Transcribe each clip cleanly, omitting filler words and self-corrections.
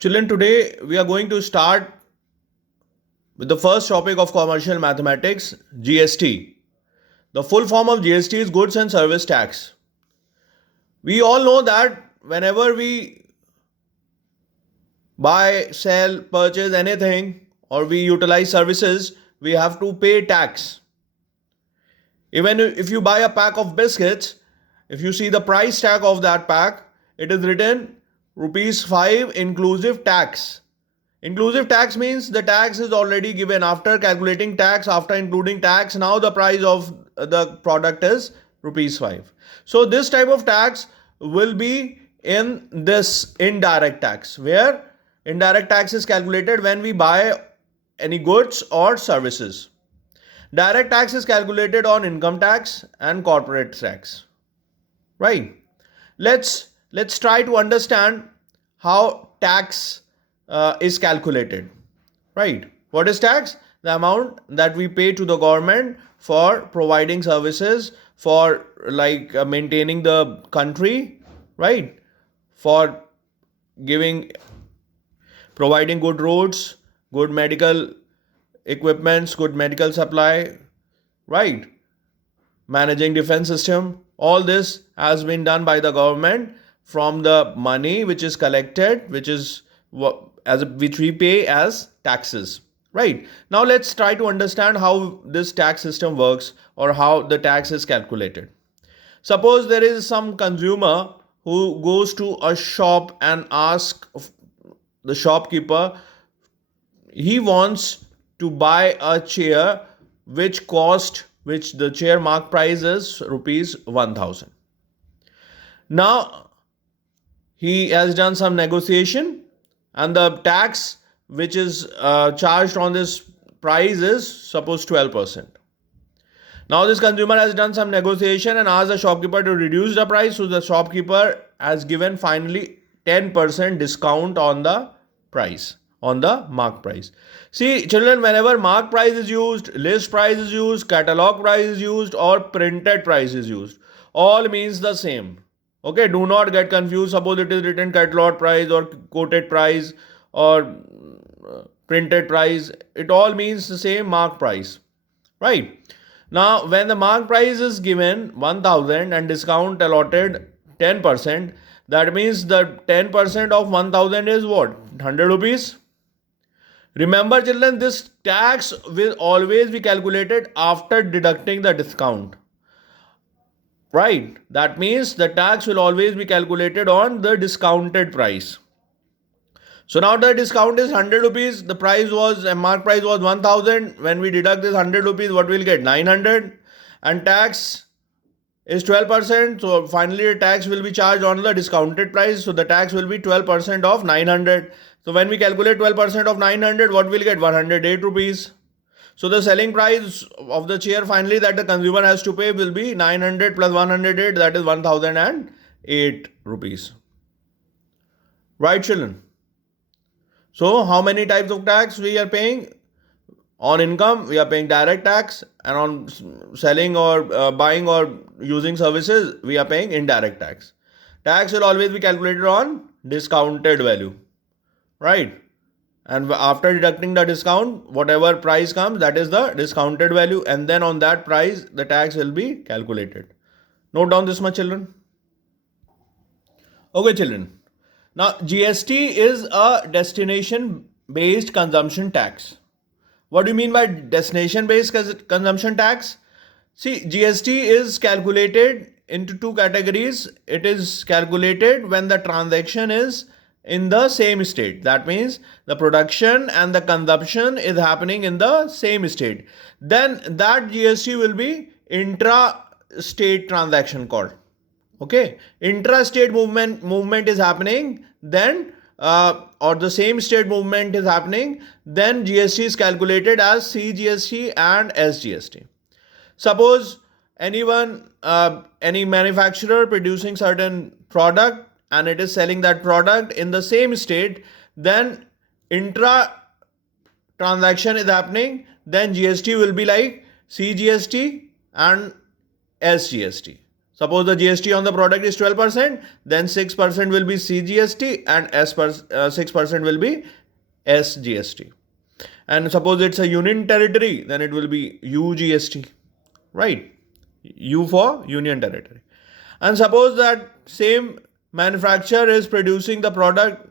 Children, today we are going to start with the first topic of commercial mathematics, GST. The full form of GST is Goods and Service Tax. We all know that whenever we buy, sell, purchase anything or we utilize services, we have to pay tax. Even if you buy a pack of biscuits, if you see the price tag of that pack, it is written rupees 5 inclusive tax. Inclusive tax means the tax is already given after calculating tax, after including tax. Now the price of the product is rupees 5. So this type of tax will be in this indirect tax, where indirect tax is calculated when we buy any goods or services. Direct tax is calculated on income tax and corporate tax. Right? Let's try to understand how tax is calculated. Right? What is tax? The amount that we pay to the government for providing services, for maintaining the country, right? For giving, providing good roads, good medical equipments, good medical supply, right? Managing defense system. All this has been done by the government from the money which is collected, which we pay as taxes. Right. Now let's try to understand how this tax system works or how the tax is calculated. Suppose there is some consumer who goes to a shop and asks the shopkeeper, he wants to buy a chair which the chair mark price is rupees 1000. Now he has done some negotiation and the tax which is charged on this price is suppose 12%. Now this consumer has done some negotiation and asked the shopkeeper to reduce the price, so the shopkeeper has given finally 10% discount on the price, on the mark price. See children, whenever mark price is used, list price is used, catalog price is used, or printed price is used, all means the same. Okay, do not get confused. Suppose it is written catalog price or quoted price or printed price, it all means the same, mark price. Right? Now when the mark price is given 1000 and discount allotted 10%, that means the 10% of 1000 is what? 100 rupees. Remember children, this tax will always be calculated after deducting the discount. Right? That means the tax will always be calculated on the discounted price. So now the discount is 100 rupees. The price was, mark price was 1000. When we deduct this 100 rupees, what we'll get? 900. And tax is 12%. So finally the tax will be charged on the discounted price. So the tax will be 12% of 900. So when we calculate 12% of 900, what we'll get? 108 rupees. So the selling price of the chair finally that the consumer has to pay will be 900 plus 108, that is 1008 rupees. Right children? So how many types of tax we are paying? On income we are paying direct tax, and on selling or buying or using services we are paying indirect tax. Tax will always be calculated on discounted value, right? And after deducting the discount, whatever price comes, that is the discounted value, and then on that price the tax will be calculated. Note down this much children. Okay children. Now GST is a destination based consumption tax. What do you mean by destination based consumption tax? See, GST is calculated into two categories. It is calculated when the transaction is in the same state. That means the production and the consumption is happening in the same state. Then that GST will be intra-state transaction called. Okay, intra-state movement is happening, then or the same state movement is happening, then GST is calculated as CGST and SGST. Suppose any manufacturer producing certain product and it is selling that product in the same state, then intra transaction is happening, then GST will be like CGST and SGST. Suppose the GST on the product is 12%, then 6% will be CGST and 6% will be SGST. And suppose it's a union territory, then it will be UGST, right? U for union territory. And suppose that same manufacturer is producing the product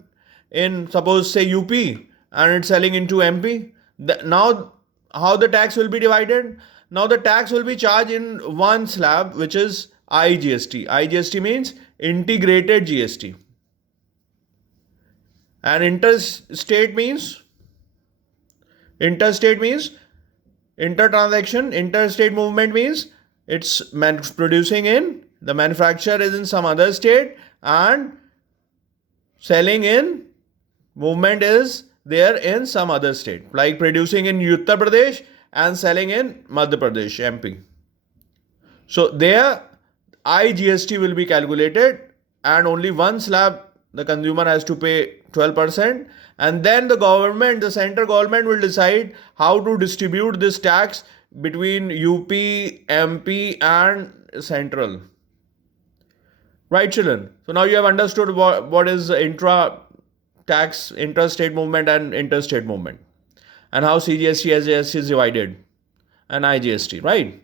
in, suppose, say UP, and it's selling into MP. Now, how the tax will be divided? Now the tax will be charged in one slab, which is IGST. IGST means integrated GST. And interstate means inter-transaction, interstate movement means it's producing in, the manufacturer is in some other state and selling in, movement is there in some other state, like producing in Uttar Pradesh and selling in Madhya Pradesh, MP. So there IGST will be calculated, and only one slab the consumer has to pay 12%, and then the central government will decide how to distribute this tax between UP, MP and central. Right, children? So now you have understood what is intrastate movement and interstate movement, and how CGST, SGST is divided, and IGST, right?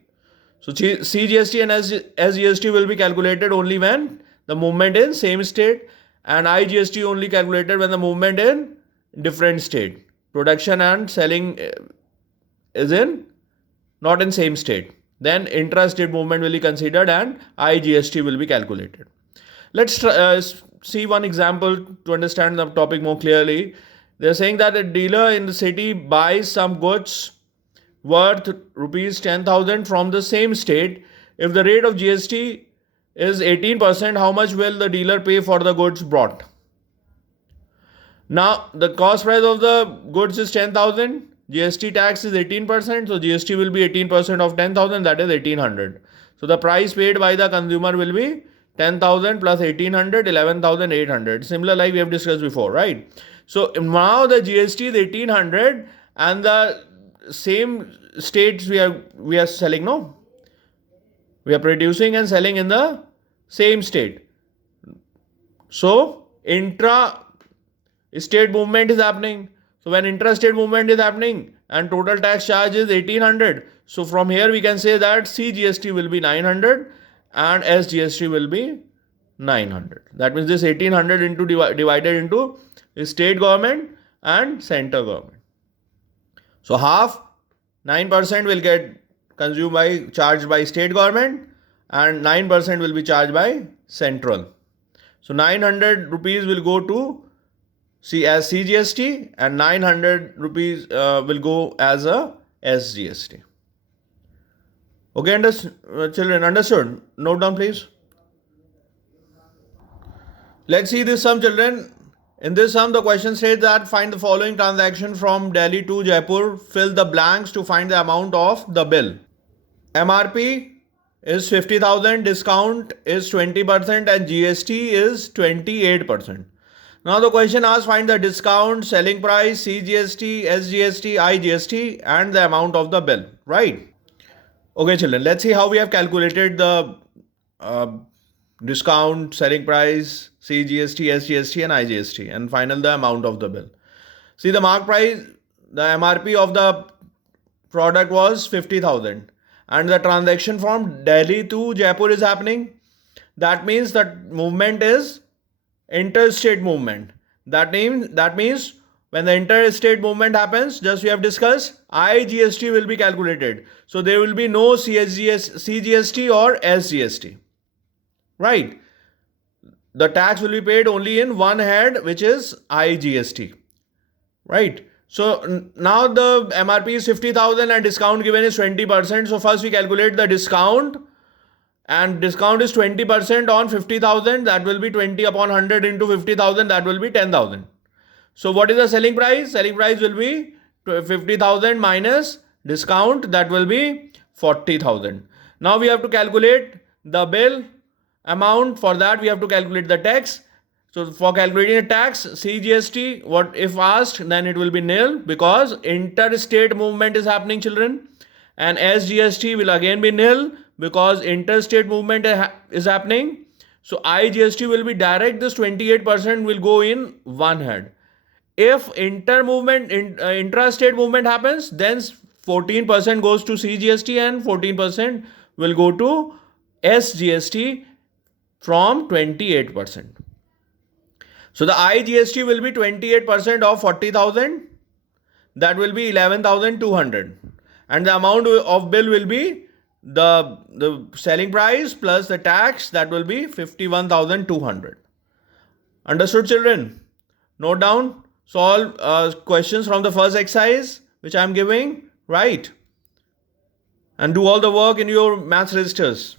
So CGST and SGST will be calculated only when the movement in same state, and IGST only calculated when the movement in different state. Production and selling is not in same state. Then intrastate movement will be considered and IGST will be calculated. Let's see one example to understand the topic more clearly. They're saying that a dealer in the city buys some goods worth rupees 10,000 from the same state. If the rate of GST is 18%, how much will the dealer pay for the goods brought? Now, the cost price of the goods is 10,000. GST tax is 18%. So, GST will be 18% of 10,000, that is 1,800. So, the price paid by the consumer will be 10,000 plus 1,800, 11,800. Similar like we have discussed before, right? So, now the GST is 1,800 and the same states we are selling, no? We are producing and selling in the same state. So, intra-state movement is happening. So, when intra-state movement is happening and total tax charge is 1,800. So, from here we can say that CGST will be 900 and SGST will be 900. That means this 1,800 divided into state government and central government. So, half, 9% will get charged by state government and 9% will be charged by central. So 900 rupees will go to as CGST and 900 rupees will go as a SGST. Okay, children, understood? Note down please. Let's see this sum, children. In this sum, the question states that find the following transaction from Delhi to Jaipur. Fill the blanks to find the amount of the bill. MRP is 50,000, discount is 20% and GST is 28%. Now the question asks find the discount, selling price, CGST, SGST, IGST and the amount of the bill, right? Okay, children, let's see how we have calculated the discount, selling price, CGST, SGST and IGST, and final the amount of the bill. See, the mark price, the MRP of the product was 50,000 and the transaction from Delhi to Jaipur is happening. That means that movement is interstate movement. That means when the interstate movement happens, just we have discussed, IGST will be calculated. So there will be no CGST or SGST. Right? The tax will be paid only in one head, which is IGST. Right? So now the MRP is 50,000 and discount given is 20%. So first we calculate the discount, and discount is 20% on 50,000. That will be 20 upon 100 into 50,000. That will be 10,000. So what is the selling price? Selling price will be 50,000 minus discount. That will be 40,000. Now we have to calculate the bill amount. For that we have to calculate the tax. So for calculating the tax, CGST, what if asked, then it will be nil because interstate movement is happening, children. And SGST will again be nil because interstate movement is happening. So IGST will be direct. This 28% will go in one head. If intrastate movement happens, then 14% goes to CGST and 14% will go to SGST from 28%. So the IGST will be 28% of 40,000. That will be 11,200. And the amount of bill will be the selling price plus the tax. That will be 51,200. Understood, children? Note down. Solve questions from the first exercise which I am giving. Right. And do all the work in your maths registers.